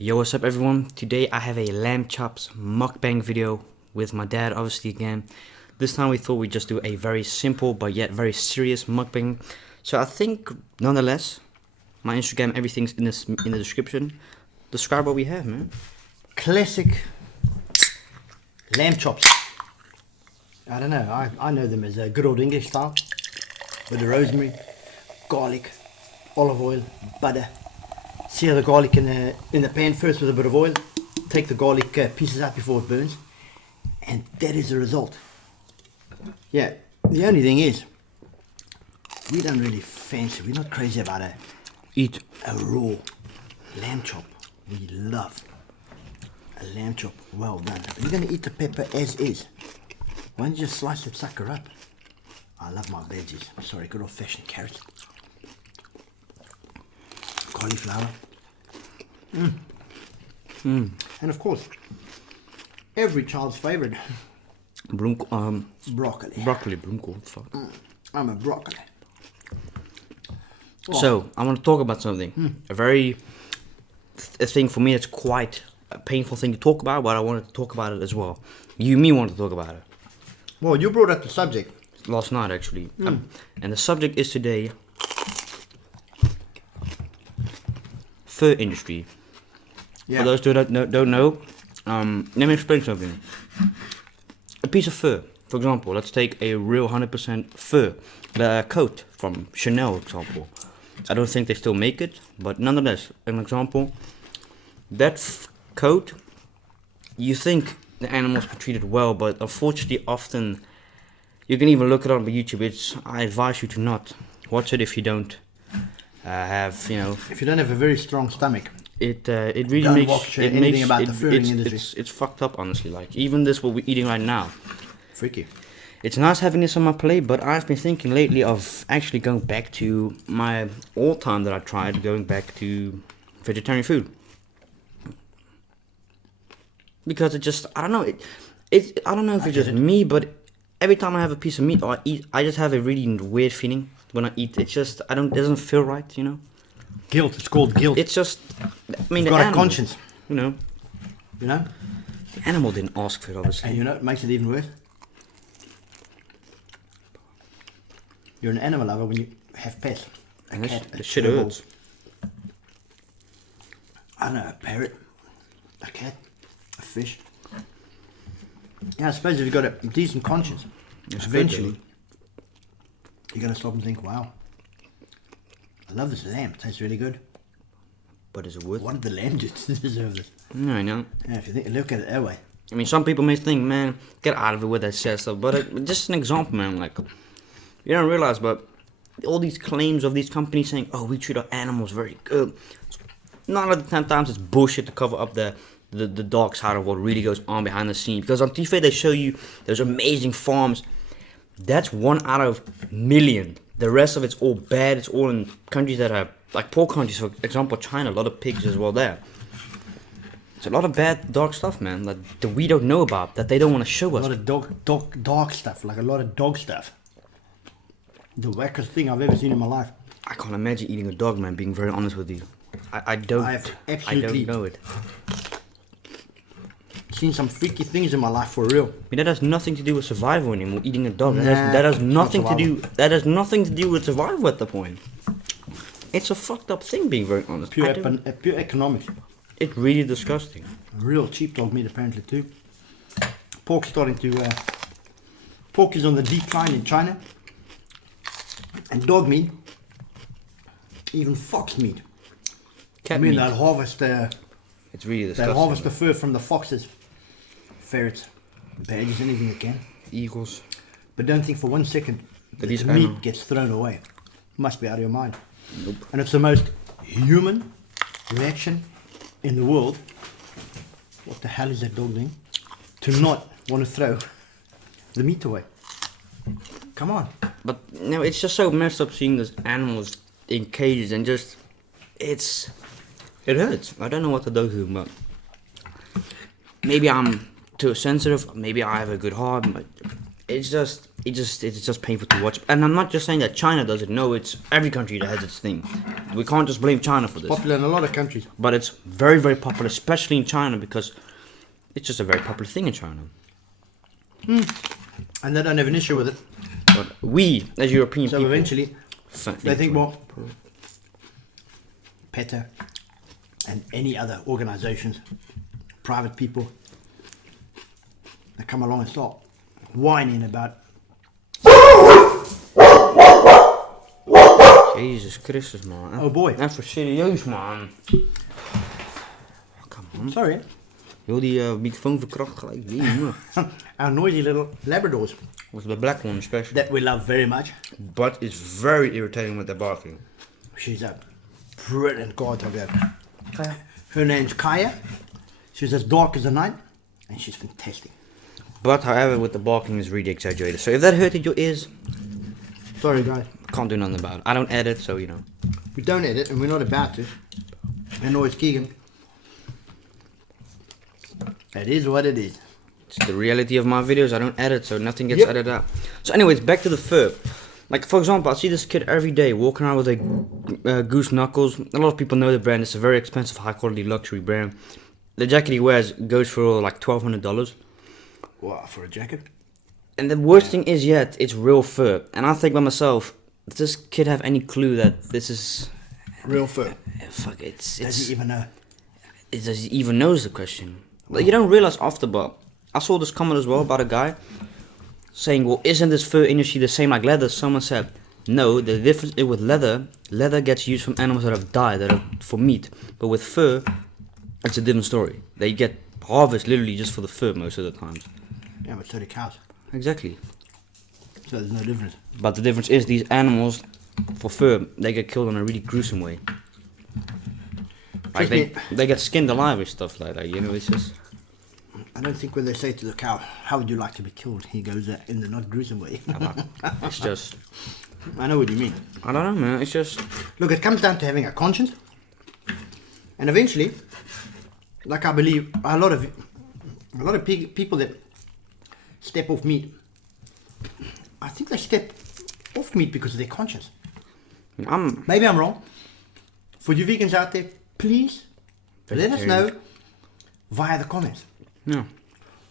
Yo, what's up everyone? Today I have a lamb chops mukbang video with my dad, obviously again. This time we thought we'd just do a very simple but yet very serious mukbang. So I think, nonetheless, my Instagram, everything's in the description. Describe what we have, man. Classic lamb chops. I don't know, I know them as a good old English style. With the rosemary, garlic, olive oil, butter. Sear the garlic in the pan first with a bit of oil. Take the garlic pieces out before it burns. And that is the result. Yeah, the only thing is, we don't really fancy, we're not crazy about a raw lamb chop. We love a lamb chop well done. If you're going to eat the pepper as is, why don't you just slice that sucker up? I love my veggies. Sorry, good old fashioned carrot. Cauliflower. And of course, every child's favorite. Broccoli. Broccoli. Bloemkool, fuck. I'm a broccoli. So, I want to talk about something. A thing for me that's quite a painful thing to talk about, but I wanted to talk about it as well. You and me wanted to talk about it. Well, you brought up the subject. Last night, actually. And the subject is today fur industry. Yeah. For those who don't know, let me explain something. A piece of fur, for example, let's take a real 100% fur, the coat from Chanel, for example. I don't think they still make it, but nonetheless, an example. That coat, you think the animals were treated well, but unfortunately, often you can even look it up on YouTube. I advise you to not watch it if you don't have, If you don't have a very strong stomach. It really Don't makes watch it anything makes about the furring industry. It's fucked up, honestly. Like even this what we're eating right now. Freaky. It's nice having this on my plate, but I've been thinking lately of actually going back to my old time that I tried, going back to vegetarian food. Because it just, I don't know, I don't know if it's just me, but every time I have a piece of meat or I eat, I just have a really weird feeling when I eat. It's just, it doesn't feel right, Guilt. It's called guilt. It's just, I mean, You've got a conscience. You know? The animal didn't ask for it, obviously. And it makes it even worse. You're an animal lover when you have pets. A cat, the shit hurts. I don't know, a parrot, a cat, a fish. Yeah, I suppose if you've got a decent conscience, eventually you're going to stop and think, wow, I love this lamb, it tastes really good. But is it worth it? What did the lamb do to deserve this? No, I know. Yeah, if you look at it that way. I mean, some people may think, man, get out of it with that shit stuff. But just an example, man. Like, you don't realize, but all these claims of these companies saying, oh, we treat our animals very good. 9 out of 10 times it's bullshit to cover up the dark side of what really goes on behind the scenes. Because on TV they show you there's amazing farms. That's 1 out of million. The rest of it's all bad. It's all in countries that have, like poor countries, for example, China, a lot of pigs as well there. It's a lot of bad, dark stuff, man, that we don't know about, that they don't want to show us. A lot of dark stuff, like a lot of dog stuff. The wackest thing I've ever seen in my life. I can't imagine eating a dog, man, being very honest with you. I don't know it. Seen some freaky things in my life for real. I mean, that has nothing to do with survival anymore. Eating a dog, that has nothing to do. That has nothing to do with survival at the point. It's a fucked up thing, being very honest. Pure economics. It's really disgusting. Real cheap dog meat apparently too. Pork is on the decline in China. And dog meat, even fox meat. Cat meat. They'll harvest it's really disgusting. They'll harvest the fur from the foxes, ferrets, badgers, anything they can. Eagles. But don't think for 1 second that the meat gets thrown away. Must be out of your mind. Nope. And it's the most human reaction in the world. What the hell is that dog doing? To not want to throw the meat away. Come on. But no, it's just so messed up seeing those animals in cages and just it hurts. I don't know what to do, but maybe I'm too sensitive. Maybe I have a good heart. But it's just painful to watch. And I'm not just saying that China does it. No, it's every country that has its thing. We can't just blame China for this. Popular in a lot of countries. But it's very, very popular, especially in China, because it's just a very popular thing in China. And they don't have an issue with it. But we, as European So people, eventually, they think, well, PETA and any other organizations, private people, they come along and start whining about. Jesus Christus, man. Oh boy. Even serieus, man. Come on. Sorry. Heel die microfoon verkracht gelijk. Our noisy little Labradors Was the black one especially. that we love very much. But it's very irritating with the barking. She's a brilliant guard dog. Her name's Kaya. She's as dark as the night, and she's fantastic. But however, with the barking is really exaggerated. So if that hurted your ears, Sorry, guys. can't do nothing about it. I don't edit, so you know. We don't edit, and we're not about to. And nor is Keegan. It is what it is. It's the reality of my videos. I don't edit, so nothing gets Yep. edited out. So anyways, back to the fur. Like, for example, I see this kid every day walking around with a goose knuckles. A lot of people know the brand. It's a very expensive, high-quality luxury brand. The jacket he wears goes for like $1,200. Wow, for a jacket? And the worst thing is, yet it's real fur. And I think by myself, does this kid have any clue that this is... Real fur. Fuck, it's... Does he even know? Does he even knows the question? Like, you don't realize after, but I saw this comment as well about a guy saying, well, isn't this fur industry the same like leather? Someone said, no, the difference is with leather gets used from animals that have died, that are for meat. But with fur, it's a different story. They get harvest literally just for the fur most of the times. Yeah, but so do cows. Exactly. So there's no difference. But the difference is these animals, for fur, they get killed in a really gruesome way. Like they get skinned alive and stuff like that, you know, it's just... I don't think when they say to the cow, how would you like to be killed? He goes in the not gruesome way. It's just... I know what you mean. I don't know, man, it's just... Look, it comes down to having a conscience. And eventually, like I believe, a lot of people that step off meat, I think they step off meat because of their conscience. Maybe I'm wrong. For you vegans out there, please let us know via the comments. Yeah.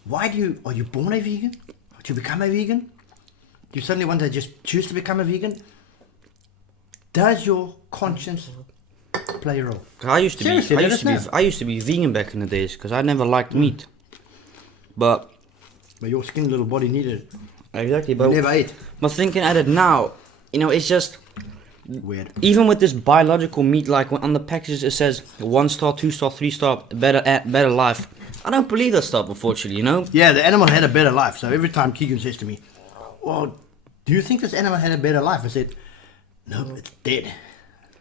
Why are you born a vegan? Did you become a vegan? Do you suddenly want to just choose to become a vegan? Does your conscience play a role? I used to be vegan back in the days because I never liked meat. But your skinny little body needed it. Exactly, You never ate. But thinking at it now, you know, it's just Weird. even with this biological meat, like on the packages it says 1 star, 2 star, 3 star, better life. I don't believe that stuff, unfortunately, you know. Yeah, the animal had a better life. So every time Keegan says to me, well, do you think this animal had a better life? I said, no, it's dead.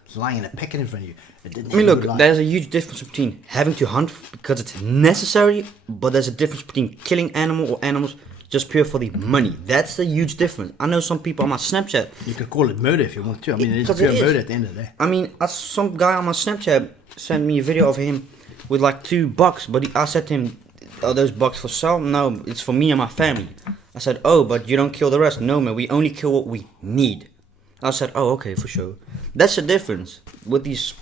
It's lying in a packet in front of you. It didn't I mean, have a look, good life. there's a huge difference between having to hunt because it's necessary, but there's a difference between killing animals just pure for the money. That's the huge difference. I know some people on my Snapchat. You could call it murder if you want to. I mean, it's Because pure it is. murder at the end of the day. I mean, some guy on my Snapchat sent me a video of him with like $2, but I said to him, "Are those bucks for sale?" "No, it's for me and my family." I said, "Oh, but you don't kill the rest." "No, man, we only kill what we need." I said, "Oh, okay, for sure." That's the difference with these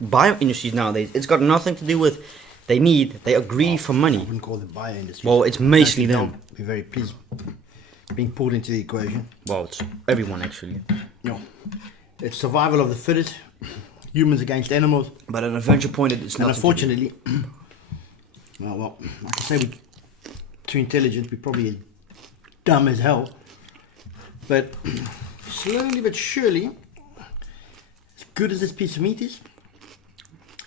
bio industries nowadays. It's got nothing to do with they agree for I money. wouldn't call them bio industry. Well, it's mostly them. We're very pleased being pulled into the equation. Well, it's everyone actually. No, it's survival of the fittest, humans against animals. But at an eventual point, it's And not. unfortunately, well, like I say, we're too intelligent. We're probably as dumb as hell. But slowly but surely, as good as this piece of meat is,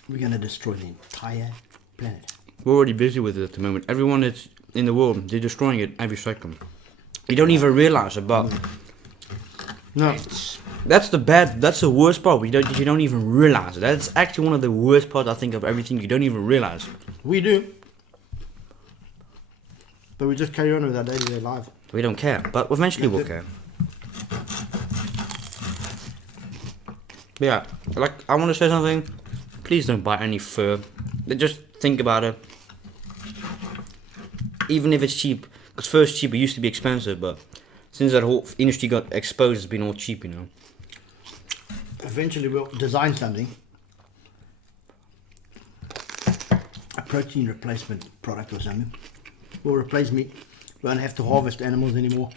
we're going to destroy the entire planet. We're already busy with it at the moment. Everyone that's in the world, they're destroying it every second. You don't even realize it, but No, that's the worst part. You don't even realize it. That's actually one of the worst parts, I think, of everything. You don't even realize. we do. But we just carry on with our day-to-day life. We don't care, but eventually we'll care. But yeah, like, I want to say something. Please don't buy any fur. Just think about it. Even if it's cheap, Because first cheap, it used to be expensive, but since that whole industry got exposed, it's been all cheap, you know. Eventually we'll design something, a protein replacement product or something. Will replace meat. We won't have to harvest animals anymore.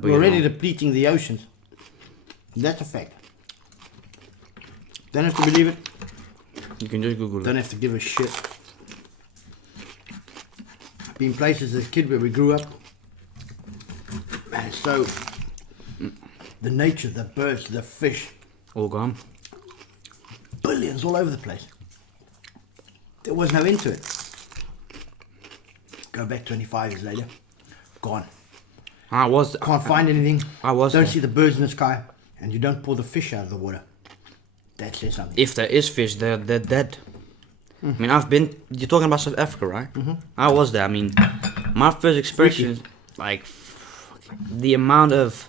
We're already depleting the oceans. That's a fact. Don't have to believe it. You can just Google it. Don't have to give a shit. Been places as a kid where we grew up. And so, the nature, the birds, the fish. All gone. Billions all over the place. There was no end to it. Go back 25 years later. Gone. Can't find anything. Don't see the birds in the sky. And you don't pull the fish out of the water. That says something. If there is fish, they're dead. I mean, you're talking about South Africa, right? I was there. I mean, my first experience, like, the amount of...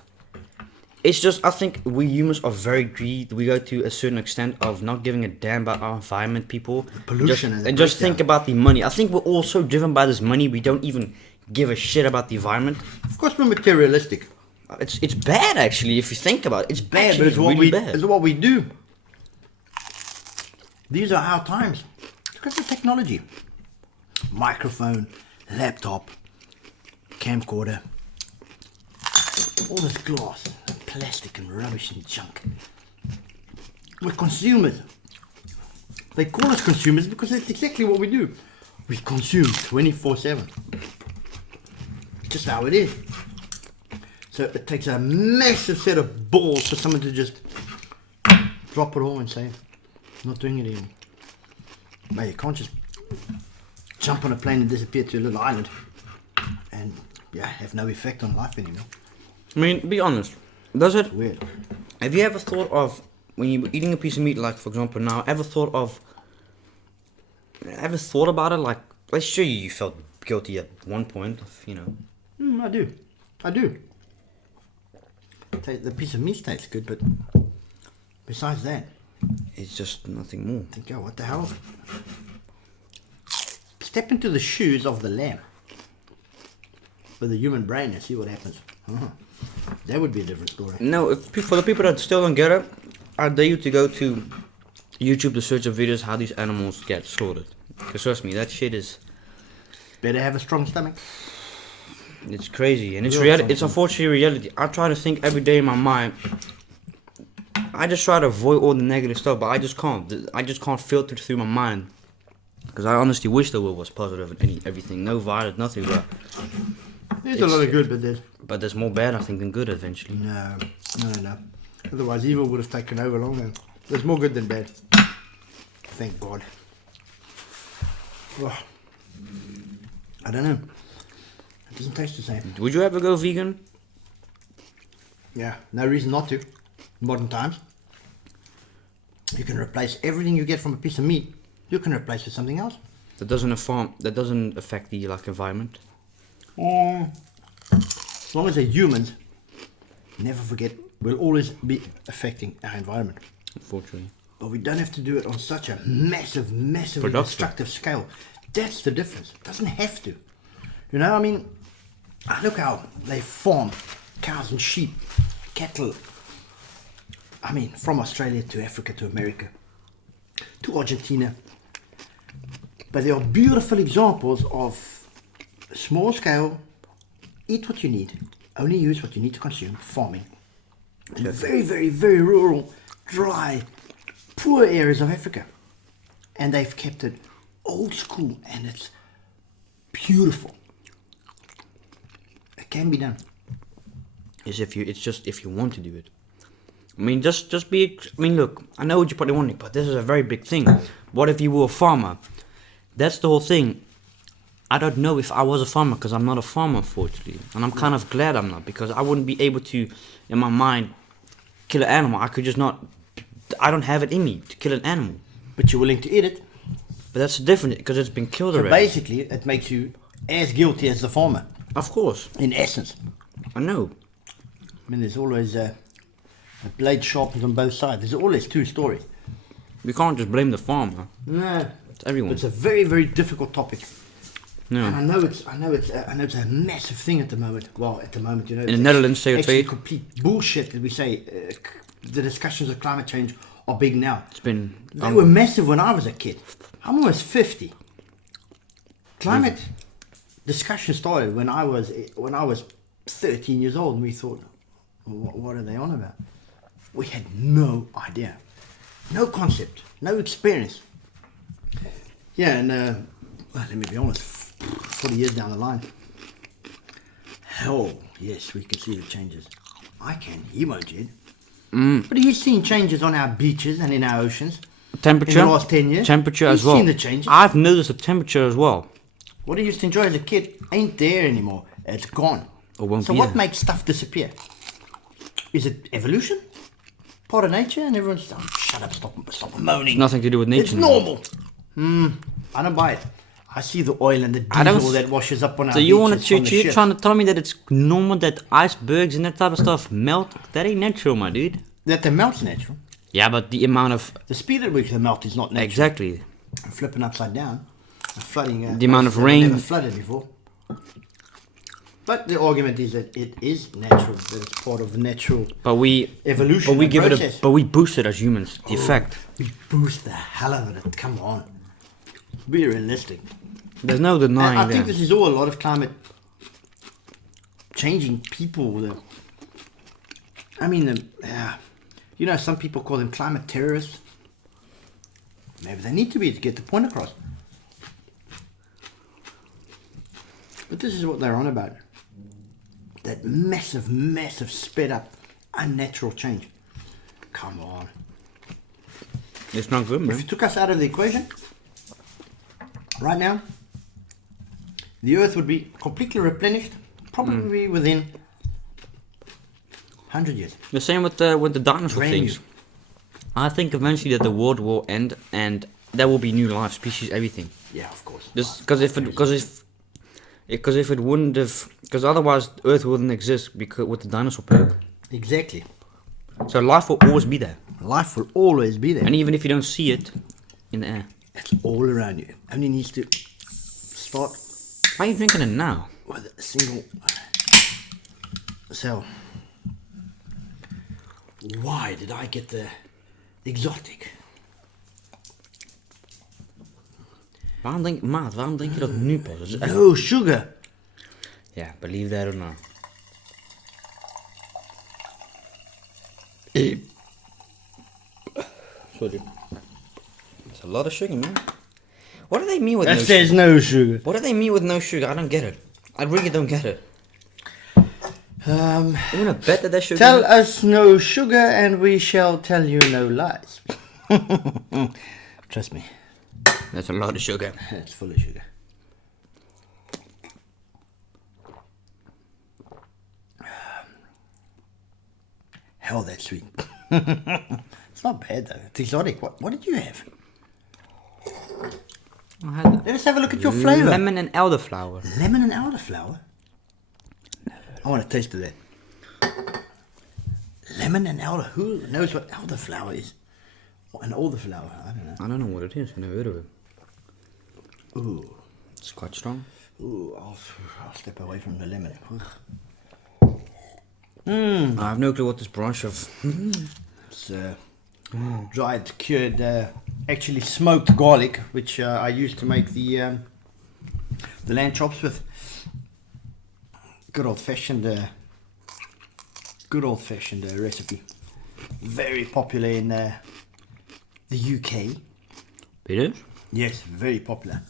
It's just, I think we humans are very greedy. We go to a certain extent of not giving a damn about our environment, people. Pollution. And just think about the money. I think we're all so driven by this money, we don't even give a shit about the environment. Of course we're materialistic. It's bad, actually, if you think about it. It's bad, but it's really bad. It's what we do. These are our times. Look at the technology. Microphone, laptop, camcorder. All this glass, plastic and rubbish and junk. We're consumers. They call us consumers because that's exactly what we do. We consume 24/7. It's just how it is. So it takes a massive set of balls for someone to just drop it all and say, not doing it anymore. But you can't just jump on a plane and disappear to a little island and have no effect on life anymore. I mean, be honest. Does it? Weird. Have you ever thought of, when you're eating a piece of meat, like for example now, ever thought about it? Like, let's sure you felt guilty at one point, you know. I do. The piece of meat tastes good, but besides that, it's just nothing more. I think, what the hell? Step into the shoes of the lamb with the human brain and see what happens. That would be a different story. No, for the people that still don't get it, I dare you to go to YouTube to search up videos how these animals get slaughtered. Because trust me, that shit is... Better have a strong stomach. It's crazy, and it's reality. It's unfortunately reality. I try to think every day in my mind. I just try to avoid all the negative stuff, but I just can't. I just can't filter it through my mind. Because I honestly wish the world was positive and everything. No violence, nothing. But there's a lot of good, but there's more bad, I think, than good eventually. No. Otherwise, evil would have taken over long ago. There's more good than bad. Thank God. Oh. I don't know. It doesn't taste the same. Would you ever go vegan? Yeah, no reason not to. Modern times. You can replace everything you get from a piece of meat. You can replace with something else. That doesn't affect the environment. As long as they're humans, never forget, we'll always be affecting our environment. Unfortunately. But we don't have to do it on such a massive destructive scale. That's the difference. It doesn't have to. You know, I mean, look how they farm cows and sheep, cattle. I mean, from Australia to Africa to America to Argentina. But there are beautiful examples of small scale, eat what you need, only use what you need to consume, farming. In very, very, very rural, dry, poor areas of Africa. And they've kept it old school and it's beautiful. It can be done. It's just if you want to do it. I mean, just be. I mean, look. I know what you're probably wondering, but this is a very big thing. What if you were a farmer? That's the whole thing. I don't know if I was a farmer because I'm not a farmer, unfortunately, and I'm kind of glad I'm not because I wouldn't be able to, in my mind, kill an animal. I could just not. I don't have it in me to kill an animal. But you're willing to eat it. But that's different because it's been killed already. Basically, it makes you as guilty as the farmer. Of course. In essence. I know. I mean, there's always a blade sharpened on both sides. There's always two stories. We can't just blame the farmer. No. It's everyone. It's a very, very difficult topic. No. And I know it's a massive thing at the moment. Well, at the moment, you know, In the Netherlands, it's CO2. complete bullshit that we say the discussions of climate change are big now. It's been. They were massive when I was a kid. I'm almost 50. Climate discussion started when I was 13 years old, and we thought, what are they on about? We had no idea, no concept, no experience. Yeah, and well, let me be honest, 40 years down the line, hell, yes, we can see the changes. I can, he won't, Jed. But he's seen changes on our beaches and in our oceans. Temperature. In the last 10 years. Temperature He's as well. seen the changes. I've noticed the temperature as well. What I used to enjoy as a kid ain't there anymore. It's gone. Or won't So be what there. makes stuff disappear? Is it evolution? Part of nature? And everyone's just, oh, shut up, stop moaning. It's nothing to do with nature. It's normal. I don't buy it. I see the oil and the diesel that washes up on our So you want beaches from the you're ships. trying to tell me that it's normal that icebergs and that type of stuff melt? That ain't natural, my dude. That they melt's natural. Yeah, but the amount of The speed at which they melt is not natural. exactly Flipping upside down, flooding. The amount of places that were rain. never flooded before. But the argument is that it is natural. That it's part of the natural but we evolution. but we and give process. it a but we boost it as humans. The effect. We boost the hell out of it. Come on, be realistic. There's no And denying I that. think this is all a lot of climate changing people. That, I mean, you know, some people call them climate terrorists. Maybe they need to be to get the point across. But this is what they're on about. That massive, massive sped up, unnatural change. Come on. It's not good, If man. you took us out of the equation, right now, the Earth would be completely replenished, probably within 100 years. The same with the dinosaur Brand things. new. I think eventually that the world will end and there will be new life, species, everything. Yeah, of course. Because if it wouldn't have, because otherwise Earth wouldn't exist because with the dinosaur plague. Exactly. So life will always be there, Life will always be there. and even if you don't see it in the air. It's all around you. Only needs to start Why are you drinking it now? with a single cell. Why did I get the exotic? Waarom drink je dat nu pas? Dat is echt- No sugar. Yeah, believe that or not. Sorry. It's a lot of sugar, man. What do they mean with That no says sugar? no sugar. What do they mean with no sugar? I don't get it. I really don't get it. You wanna bet that sugar? Tell us no sugar and we shall tell you no lies. Trust me, That's a lot of sugar. it's full of sugar. Hell, that's sweet. It's not bad though. It's exotic. What did you have? I had Let us have a look at your flavour. lemon and elderflower. Lemon and elderflower. I want a taste of that. Lemon and elder. Who knows what elderflower is? What an elderflower? I don't know. I don't know what it is. I never heard of it. Ooh, It's quite strong. ooh. I'll step away from the lemon. I have no clue what this branch of. It's dried, cured, actually smoked garlic, which I used to make the lamb chops with. Good old fashioned recipe. Very popular in the UK. It is? Yes, very popular.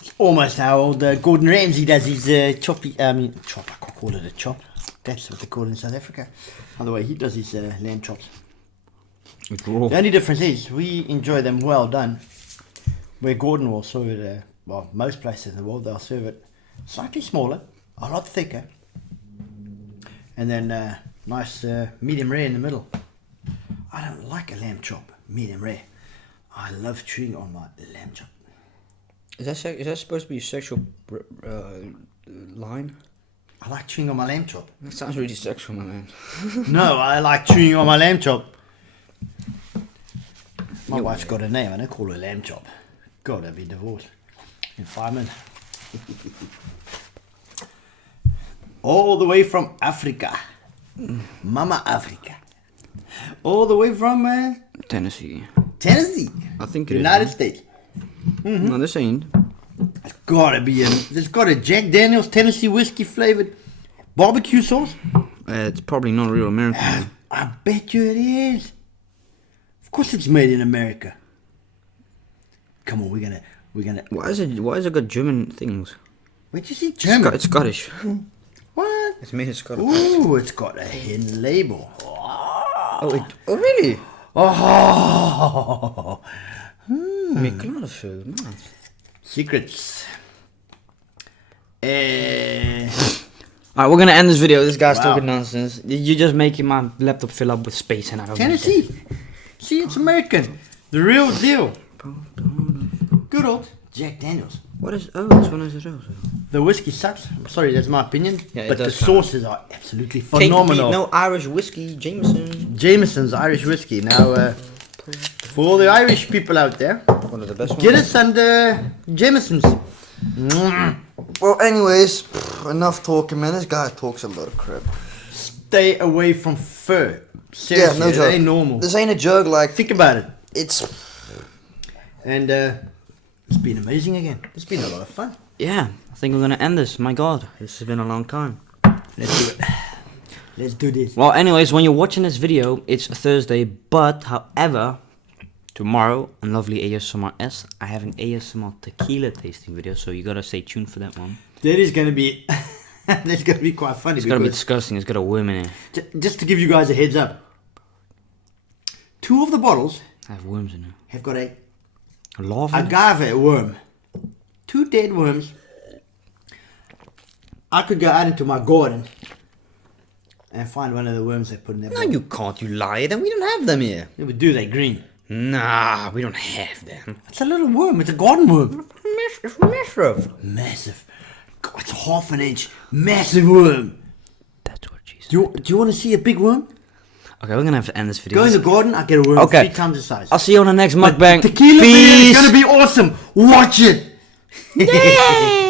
It's almost how old Gordon Ramsay does his chop. I can't call it a chop. That's what they call it in South Africa. By the way, he does his lamb chops. It's raw. The only difference is we enjoy them well done. Where Gordon will serve it, well, most places in the world they'll serve it slightly smaller, a lot thicker, and then nice medium rare in the middle. I don't like a lamb chop medium rare. I love chewing on my lamb chop. Is that supposed to be a sexual line? I like chewing on my lamb chop. That sounds really sexual, my man. No, I like chewing on my lamb chop. My wife's got a name, I don't call her lamb chop. God, I'd be divorced in 5 minutes. All the way from Africa. Mama Africa. All the way from Tennessee. Tennessee. I think it is. United States. No, this ain't. There's got a Jack Daniels Tennessee whiskey flavored barbecue sauce. It's probably not real American. I bet you it is. Of course it's made in America. Come on, we're gonna. Why is it got German things? Where'd you see German? It's Scottish. What? It's made in Scottish. Ooh, it's got a hidden label. Oh, really? Oh. Make a lot of food. Nice. Secrets. Alright, we're gonna end this video. This guy's talking nonsense. You're just making my laptop fill up with space, and I don't. Tennessee. See, it's American. The real deal. Good old Jack Daniels. What is? Oh, this one is it also. The whiskey sucks. Sorry, that's my opinion. Yeah, it but the does sauces are absolutely phenomenal. No Irish whiskey, Jameson. Jameson's Irish whiskey. Now, for all the Irish people out there, One of the best ones. Guinness and Jameson's. Well, anyways, enough talking, man. This guy talks a lot of crap. Stay away from fur. Seriously, Yeah, no joke. it ain't normal. This ain't a joke. Like, Think about it. it's. And it's been amazing again. It's been a lot of fun. Yeah, I think we're gonna end this. My God, this has been a long time. Let's do it. Let's do this. Well, anyways, when you're watching this video, it's Thursday. But, however, tomorrow on Lovely ASMRS, I have an ASMR tequila tasting video, so you gotta stay tuned for that one. That is gonna be. That's gonna be quite funny. It's gonna be disgusting. It's got a worm in it. Just to give you guys a heads up. 2 of the bottles I have worms in it. have got a Larva? agave worm. 2 dead worms. I could go out into my garden and find one of the worms they put in there. No, you can't. You lie. Then we don't have them here. It would do that green. Nah, we don't have them. It's a little worm. It's a garden worm. It's massive. Massive. God, it's 1/2 an inch. Massive worm. That's what she said. Do you want to see a big worm? Okay, we're gonna have to end this video. Go in the garden. I get a worm Okay. 3 times the size. I'll see you on the next mukbang. Tequila video is Peace. gonna be awesome. Watch it. Yeah.